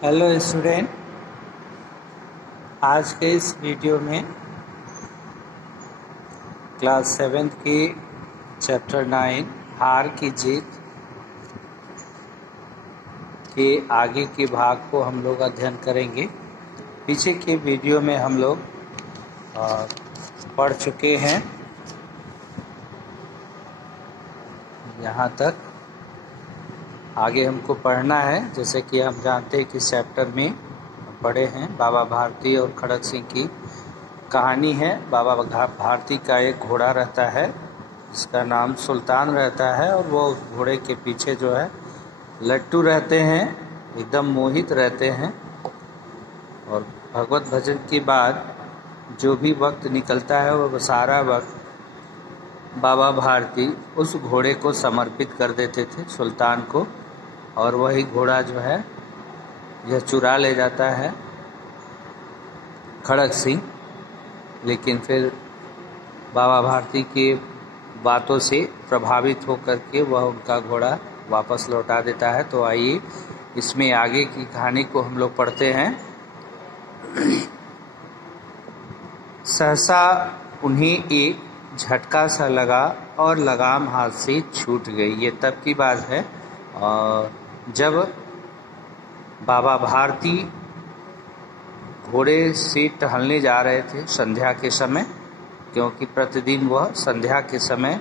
Hello student, आज के इस वीडियो में क्लास 7 की चैप्टर 9 हार की जीत के आगे के भाग को हम लोग अध्ययन करेंगे। पीछे के वीडियो में हम लोग पढ़ चुके हैं यहाँ तक। आगे हमको पढ़ना है। जैसे कि हम जानते हैं कि चैप्टर में पढ़े हैं बाबा भारती और खड़क सिंह की कहानी है। बाबा भारती का एक घोड़ा रहता है जिसका नाम सुल्तान रहता है, और वो उस घोड़े के पीछे जो है लट्टू रहते हैं, एकदम मोहित रहते हैं। और भगवत भजन के बाद जो भी वक्त निकलता है वो सारा वक्त बाबा भारती उस घोड़े को समर्पित कर देते थे सुल्तान को, और वही घोड़ा जो है यह चुरा ले जाता है खड़क सिंह। लेकिन फिर बाबा भारती के बातों से प्रभावित होकर के वह उनका घोड़ा वापस लौटा देता है। तो आइए इसमें आगे की कहानी को हम लोग पढ़ते हैं। सहसा उन्हें एक झटका सा लगा और लगाम हाथ से छूट गई। ये तब की बात है और जब बाबा भारती घोड़े से टहलने जा रहे थे संध्या के समय, क्योंकि प्रतिदिन वह संध्या के समय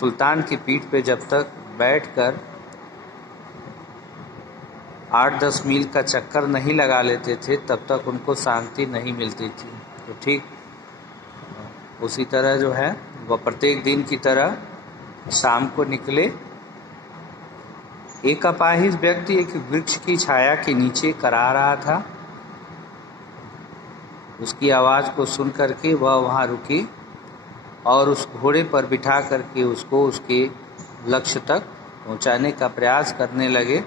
सुल्तान की पीठ पे जब तक बैठकर 8-10 मील का चक्कर नहीं लगा लेते थे तब तक उनको शांति नहीं मिलती थी। तो ठीक उसी तरह जो है वह प्रत्येक दिन की तरह शाम को निकले। एक अपाहिज व्यक्ति एक वृक्ष की छाया के नीचे करा रहा था। उसकी आवाज़ को सुन करके वह वहाँ रुकी और उस घोड़े पर बिठा करके उसको उसके लक्ष्य तक पहुँचाने का प्रयास करने लगे।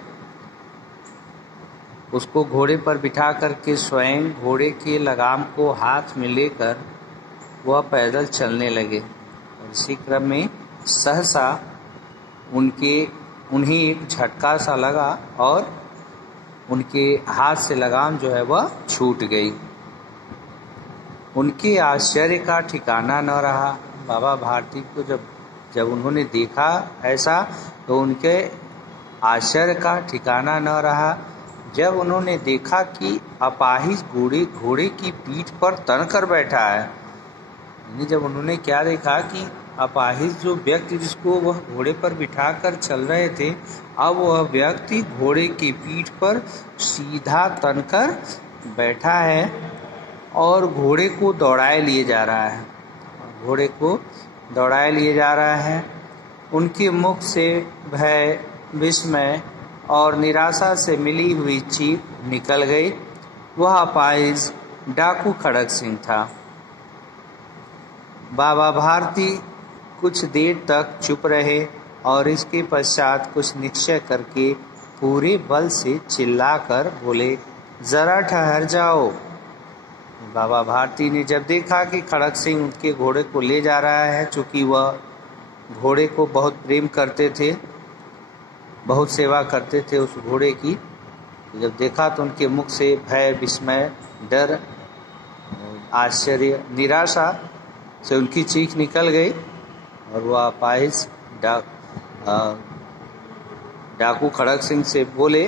उसको घोड़े पर बिठा करके स्वयं घोड़े के लगाम को हाथ में लेकर वह पैदल चलने लगे। और इसी क्रम में सहसा उन्हें एक झटका सा लगा और उनके हाथ से लगाम जो है वह छूट गई। उनके आश्चर्य का ठिकाना न रहा। बाबा भारती को जब उन्होंने देखा ऐसा तो उनके आश्चर्य का ठिकाना न रहा। जब उन्होंने देखा कि अपाहिज घोड़े की पीठ पर तनकर बैठा है, जब उन्होंने क्या देखा कि अपाहिज जो व्यक्ति जिसको वह घोड़े पर बिठाकर चल रहे थे, अब वह व्यक्ति घोड़े की पीठ पर सीधा तनकर बैठा है और घोड़े को दौड़ाए लिए जा रहा है। उनके मुख से भय, विस्मय और निराशा से मिली हुई चीख निकल गई। वह अपाहिज डाकू खड़क सिंह था। बाबा भारती कुछ देर तक चुप रहे और इसके पश्चात कुछ निश्चय करके पूरे बल से चिल्लाकर बोले, जरा ठहर जाओ। बाबा भारती ने जब देखा कि खड़क सिंह उनके घोड़े को ले जा रहा है, चूँकि वह घोड़े को बहुत प्रेम करते थे, बहुत सेवा करते थे उस घोड़े की, जब देखा तो उनके मुख से भय, विस्मय, डर, आश्चर्य, निराशा से उनकी चीख निकल गई। और वह अपाहिज डाकू खड़क सिंह से बोले।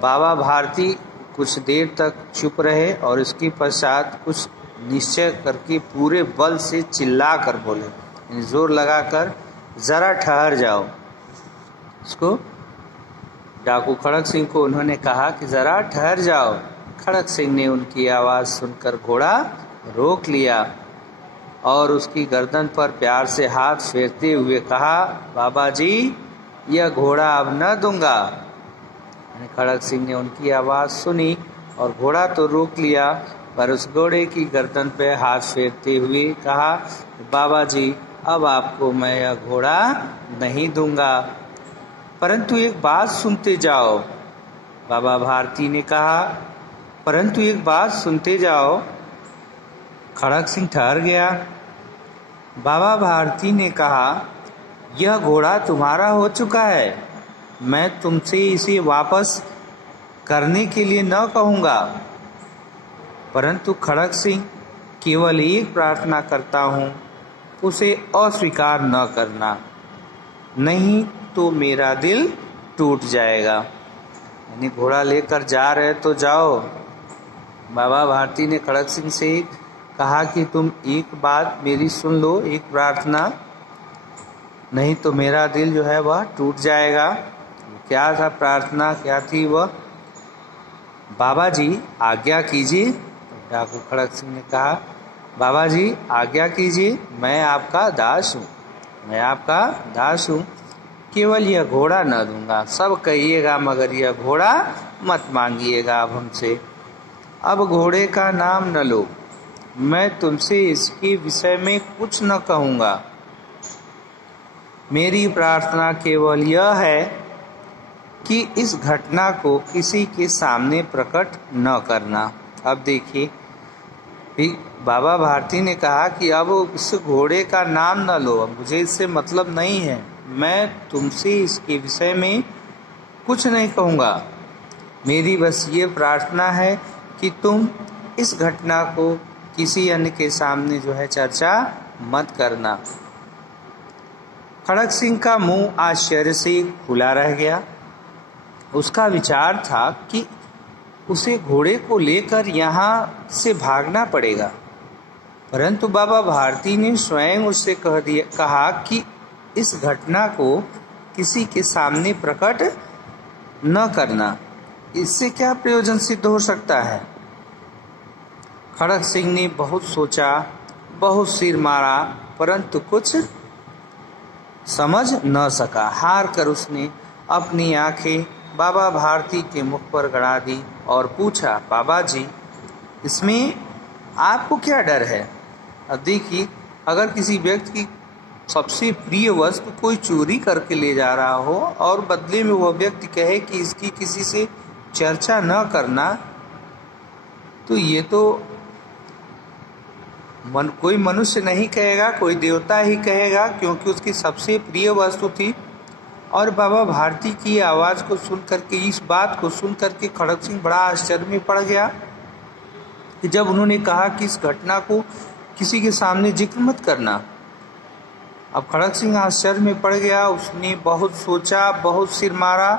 बाबा भारती कुछ देर तक चुप रहे और इसके पश्चात कुछ निश्चय करके पूरे बल से चिल्ला कर बोले, जोर लगाकर, जरा ठहर जाओ। उसको डाकू खड़क सिंह को उन्होंने कहा कि जरा ठहर जाओ। खड़क सिंह ने उनकी आवाज़ सुनकर घोड़ा रोक लिया और उसकी गर्दन पर प्यार से हाथ फेरते हुए कहा, बाबा जी, यह घोड़ा अब न दूंगा। खड़क सिंह ने उनकी आवाज़ सुनी और घोड़ा तो रोक लिया, पर उस घोड़े की गर्दन पर हाथ फेरते हुए कहा, बाबा जी, अब आपको मैं यह घोड़ा नहीं दूंगा, परंतु एक बात सुनते जाओ। बाबा भारती ने कहा, परंतु एक बात सुनते जाओ। खड़क सिंह ठहर गया। बाबा भारती ने कहा, यह घोड़ा तुम्हारा हो चुका है, मैं तुमसे इसे वापस करने के लिए न कहूँगा, परंतु खड़ग सिंह केवल एक प्रार्थना करता हूँ, उसे अस्वीकार न करना, नहीं तो मेरा दिल टूट जाएगा। यानी घोड़ा लेकर जा रहे तो जाओ। बाबा भारती ने खड़ग सिंह से कहा कि तुम एक बात मेरी सुन लो, एक प्रार्थना, नहीं तो मेरा दिल जो है वह टूट जाएगा। क्या था प्रार्थना, क्या थी वह? बाबा जी आज्ञा कीजिए। डाकू खड़ग सिंह ने कहा, बाबा जी आज्ञा कीजिए, मैं आपका दास हूँ, मैं आपका दास हूँ, केवल यह घोड़ा न दूंगा, सब कहिएगा मगर यह घोड़ा मत मांगिएगा अब हमसे। अब घोड़े का नाम न लो, मैं तुमसे इसके विषय में कुछ न कहूँगा। मेरी प्रार्थना केवल यह है कि इस घटना को किसी के सामने प्रकट न करना। अब देखिए, बाबा भारती ने कहा कि अब इस घोड़े का नाम न लो, अब मुझे इससे मतलब नहीं है, मैं तुमसे इसके विषय में कुछ नहीं कहूँगा। मेरी बस ये प्रार्थना है कि तुम इस घटना को किसी अन्य के सामने जो है चर्चा मत करना। खड़ग सिंह का मुंह आश्चर्य से खुला रह गया। उसका विचार था कि उसे घोड़े को लेकर यहाँ से भागना पड़ेगा, परंतु बाबा भारती ने स्वयं उससे कहा कि इस घटना को किसी के सामने प्रकट न करना। इससे क्या प्रयोजन सिद्ध हो सकता है? खड़ग सिंह ने बहुत सोचा, बहुत सिर मारा, परंतु कुछ समझ न सका। हार कर उसने अपनी आंखें बाबा भारती के मुख पर गड़ा दी और पूछा, बाबा जी इसमें आपको क्या डर है? अब देखिए, अगर किसी व्यक्ति की सबसे प्रिय वस्तु कोई चोरी करके ले जा रहा हो और बदले में वह व्यक्ति कहे कि इसकी किसी से चर्चा न करना, तो ये तो कोई मनुष्य नहीं कहेगा, कोई देवता ही कहेगा, क्योंकि उसकी सबसे प्रिय वस्तु थी। और बाबा भारती की आवाज़ को सुन करके, इस बात को सुन करके खड़ग सिंह बड़ा आश्चर्य में पड़ गया कि जब उन्होंने कहा कि इस घटना को किसी के सामने जिक्र मत करना। अब खड़ग सिंह आश्चर्य में पड़ गया। उसने बहुत सोचा, बहुत सिर मारा,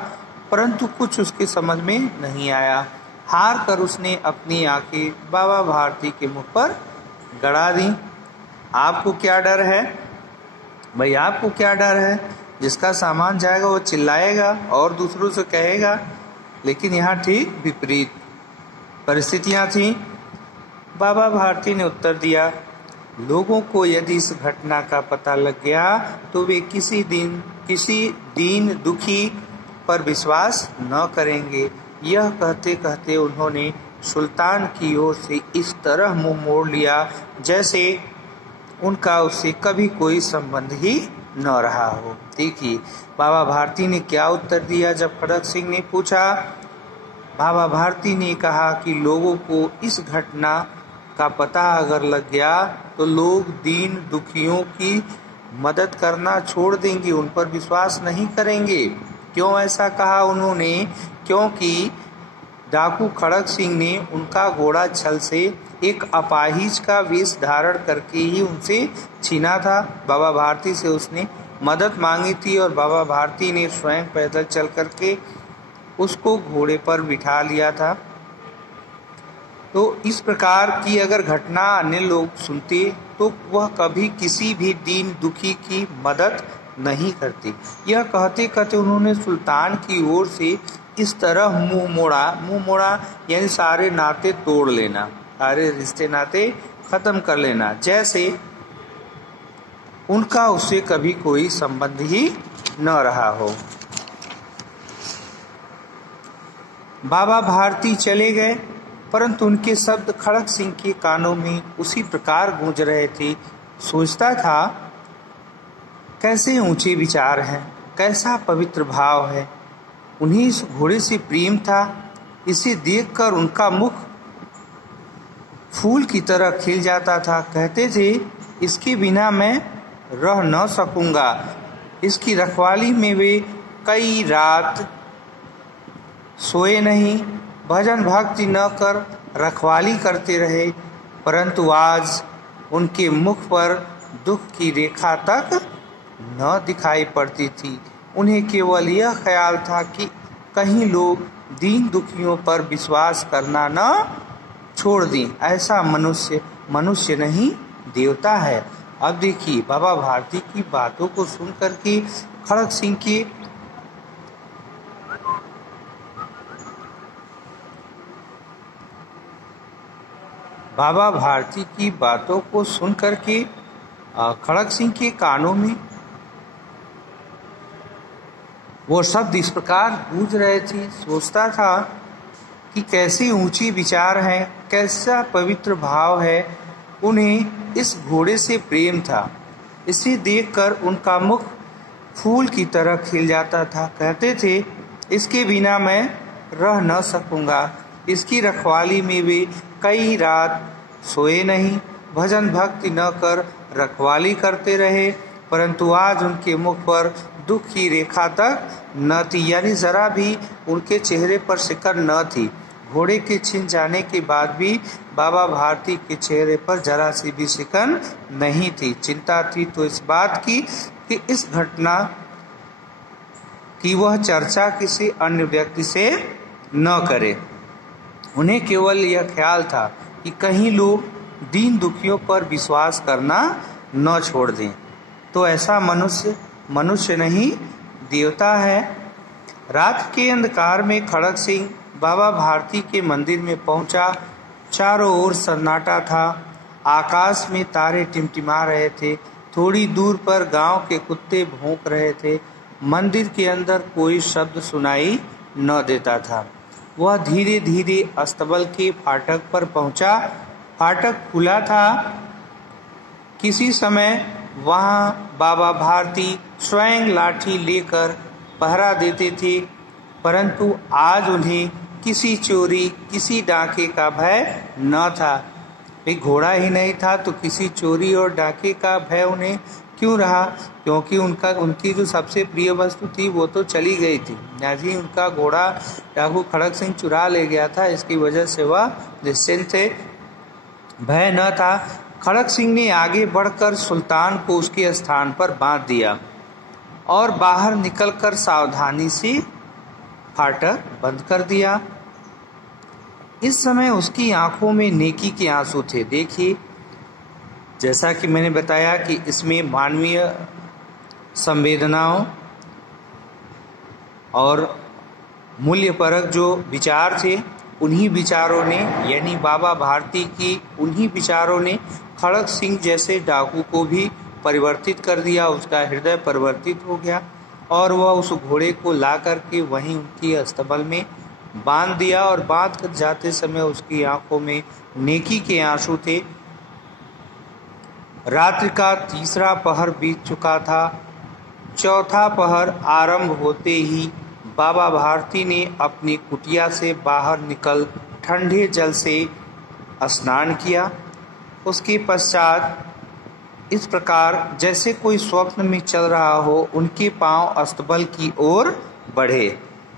परंतु कुछ उसके समझ में नहीं आया। हार कर उसने अपनी आंखें बाबा भारती के मुख पर गड़ा दी। आपको क्या डर है भाई? आपको क्या डर है? जिसका सामान जाएगा वो चिल्लाएगा और दूसरों से कहेगा, लेकिन यहाँ ठीक विपरीत परिस्थितियाँ थीं। बाबा भारती ने उत्तर दिया, लोगों को यदि इस घटना का पता लग गया तो वे किसी दीन दुखी पर विश्वास न करेंगे। यह कहते कहते उन्होंने सुल्तान की ओर से इस तरह मुंह मोड़ लिया जैसे उनका उससे कभी कोई संबंध ही न रहा हो। देखिए बाबा भारती ने क्या उत्तर दिया जब खड़ग सिंह ने पूछा। बाबा भारती ने कहा कि लोगों को इस घटना का पता अगर लग गया तो लोग दीन दुखियों की मदद करना छोड़ देंगे, उन पर विश्वास नहीं करेंगे। क्यों ऐसा कहा उन्होंने? क्योंकि डाकू खड़ग सिंह ने उनका घोड़ा छल से एक अपाहिज का वेश धारण करके ही उनसे छीना था। बाबा भारती से उसने मदद मांगी थी और बाबा भारती ने स्वयं पैदल चल करके उसको घोड़े पर बिठा लिया था। तो इस प्रकार की अगर घटना अन्य लोग सुनते तो वह कभी किसी भी दीन दुखी की मदद नहीं करते। यह कहते कहते उन्होंने सुल्तान की ओर से इस तरह मुंह मोड़ा यानी सारे नाते तोड़ लेना, सारे रिश्ते नाते खत्म कर लेना, जैसे उनका उससे कभी कोई संबंध ही न रहा हो। बाबा भारती चले गए, परंतु उनके शब्द खड़ग सिंह के कानों में उसी प्रकार गूंज रहे थे। सोचता था, कैसे ऊंचे विचार हैं, कैसा पवित्र भाव है। उन्हें इस घोड़े से प्रेम था। इसे देखकर उनका मुख फूल की तरह खिल जाता था। कहते थे, इसके बिना मैं रह न सकूंगा। इसकी रखवाली में वे कई रात सोए नहीं, भजन भक्ति न कर रखवाली करते रहे, परंतु आज उनके मुख पर दुख की रेखा तक न दिखाई पड़ती थी। उन्हें केवल यह ख्याल था कि कहीं लोग दीन दुखियों पर विश्वास करना न छोड़ दें। ऐसा मनुष्य नहीं देवता है। अब देखिए, बाबा भारती की बातों को सुनकर के खड़ग सिंह के बाबा भारती की बातों को सुनकर के खड़ग सिंह के कानों में वो शब्द इस प्रकार गूंज रहे थे। सोचता था कि कैसी ऊंची विचार है, कैसा पवित्र भाव है। उन्हें इस घोड़े से प्रेम था। इसे देखकर उनका मुख फूल की तरह खिल जाता था। कहते थे, इसके बिना मैं रह न सकूंगा। इसकी रखवाली में वे कई रात सोए नहीं, भजन भक्ति न कर रखवाली करते रहे, परंतु आज उनके मुख पर दुख की रेखा तक न थी, यानी जरा भी उनके चेहरे पर शिकन न थी। घोड़े के छिन जाने के बाद भी बाबा भारती के चेहरे पर जरा सी भी शिकन नहीं थी। चिंता थी तो इस बात की कि इस घटना की वह चर्चा किसी अन्य व्यक्ति से न करे। उन्हें केवल यह ख्याल था कि कहीं लोग दीन दुखियों पर विश्वास करना न छोड़ दें। तो ऐसा मनुष्य नहीं देवता है। रात के अंधकार में खड़ग सिंह बाबा भारती के मंदिर में पहुंचा। चारों ओर सन्नाटा था। आकाश में तारे टिमटिमा रहे थे। थोड़ी दूर पर गांव के कुत्ते भौंक रहे थे। मंदिर के अंदर कोई शब्द सुनाई न देता था। वह धीरे धीरे अस्तबल के फाटक पर पहुंचा। फाटक खुला था। किसी समय वहां बाबा भारती स्वयं लाठी लेकर पहरा देते थे, परंतु आज उन्हें किसी चोरी, किसी डाके का भय न था। एक घोड़ा ही नहीं था तो किसी चोरी और डाके का भय उन्हें क्यों रहा? क्योंकि उनकी जो सबसे प्रिय वस्तु थी वो तो चली गई थी। जी, उनका घोड़ा डाकू खड़ग सिंह चुरा ले गया था। इसकी वजह से वह निश्चिंत थे, भय न था। खड़ग सिंह ने आगे बढ़कर सुल्तान को उसके स्थान पर बांध दिया और बाहर निकलकर सावधानी से फाटक बंद कर दिया। इस समय उसकी आंखों में नेकी के आंसू थे। देखिए, जैसा कि मैंने बताया कि इसमें मानवीय संवेदनाओं और मूल्यपरक जो विचार थे, उन्हीं विचारों ने, यानी बाबा भारती की उन्हीं विचारों ने खड़ग सिंह जैसे डाकू को भी परिवर्तित कर दिया। उसका हृदय परिवर्तित हो गया और वह उस घोड़े को ला करके वहीं उनकी अस्तबल में बांध दिया। और बांध कर जाते समय उसकी आंखों में नेकी के आंसू थे। रात्रि का तीसरा पहर बीत चुका था। चौथा पहर आरंभ होते ही बाबा भारती ने अपनी कुटिया से बाहर निकल ठंडे जल से स्नान किया। उसके पश्चात इस प्रकार जैसे कोई स्वप्न में चल रहा हो, उनके पांव अस्तबल की ओर बढ़े।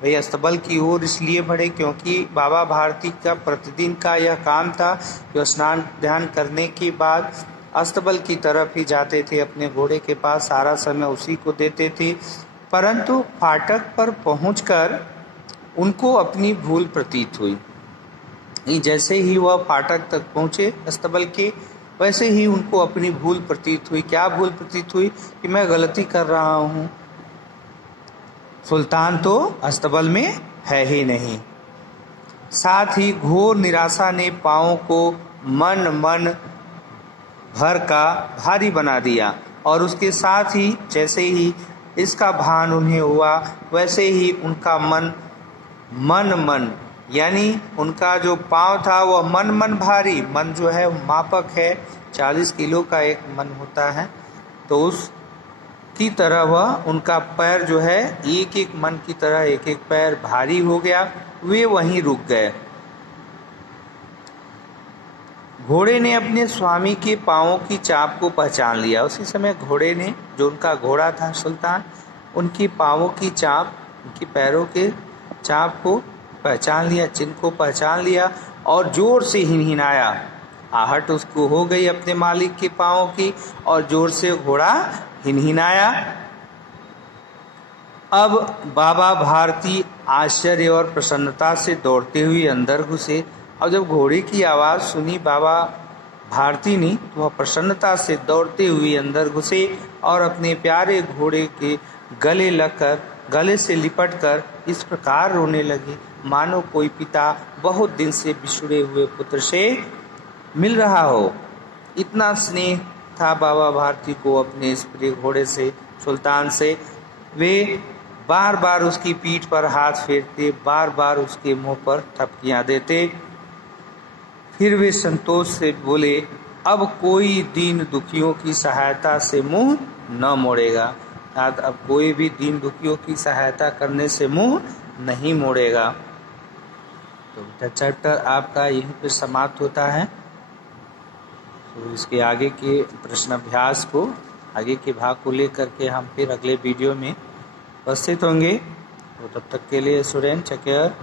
भाई, अस्तबल की ओर इसलिए बढ़े क्योंकि बाबा भारती का प्रतिदिन का यह काम था कि स्नान ध्यान करने के बाद अस्तबल की तरफ ही जाते थे। अपने घोड़े के पास सारा समय उसी को देते थे। परंतु फाटक पर पहुंचकर उनको अपनी भूल प्रतीत हुई। जैसे ही वह फाटक तक पहुंचे अस्तबल के, वैसे ही उनको अपनी भूल प्रतीत हुई। क्या भूल प्रतीत हुई? कि मैं गलती कर रहा हूं, सुल्तान तो अस्तबल में है ही नहीं। साथ ही घोर निराशा ने पांवों को मन भर का भारी बना दिया और उसके साथ ही जैसे ही इसका भान उन्हें हुआ, वैसे ही उनका मन यानी उनका जो पांव था वह मन भारी। मन जो है मापक है, 40 किलो का एक मन होता है, तो उस की तरह वह उनका पैर जो है एक एक मन की तरह एक एक पैर भारी हो गया। वे वहीं रुक गए। घोड़े ने अपने स्वामी के पांवों की चाप को पहचान लिया। उसी समय घोड़े ने, जो उनका घोड़ा था सुल्तान, उनकी पांवों की चाप, उनकी पैरों के चाप को पहचान लिया, चिन्ह को पहचान लिया और जोर से हिनहिनाया। आहट उसको हो गई अपने मालिक के पाँव की और जोर से घोड़ा हिनहिनाया। अब बाबा भारती आश्चर्य और प्रसन्नता से दौड़ते हुए अंदर घुसे। और जब घोड़े की आवाज़ सुनी बाबा भारती ने तो वह प्रसन्नता से दौड़ते हुए अंदर घुसे और अपने प्यारे घोड़े के गले लगकर, गले से लिपटकर इस प्रकार रोने लगे मानो कोई पिता बहुत दिन से बिछुड़े हुए पुत्र से मिल रहा हो। इतना स्नेह था बाबा भारती को अपने इस प्रिय घोड़े से, सुल्तान से। वे बार बार उसकी पीठ पर हाथ फेरते, बार बार उसके मुंह पर थपकियां देते। फिर वे संतोष से बोले, अब कोई दीन दुखियों की सहायता से मुंह न मोड़ेगा। अब कोई भी दीन दुखियों की सहायता करने से मुंह नहीं मोड़ेगा। तो चैप्टर आपका यहीं पर समाप्त होता है। तो इसके आगे के प्रश्न अभ्यास को, आगे के भाग को लेकर के हम फिर अगले वीडियो में उपस्थित होंगे। तो तब तक के लिए स्टूडेंट टेक केयर।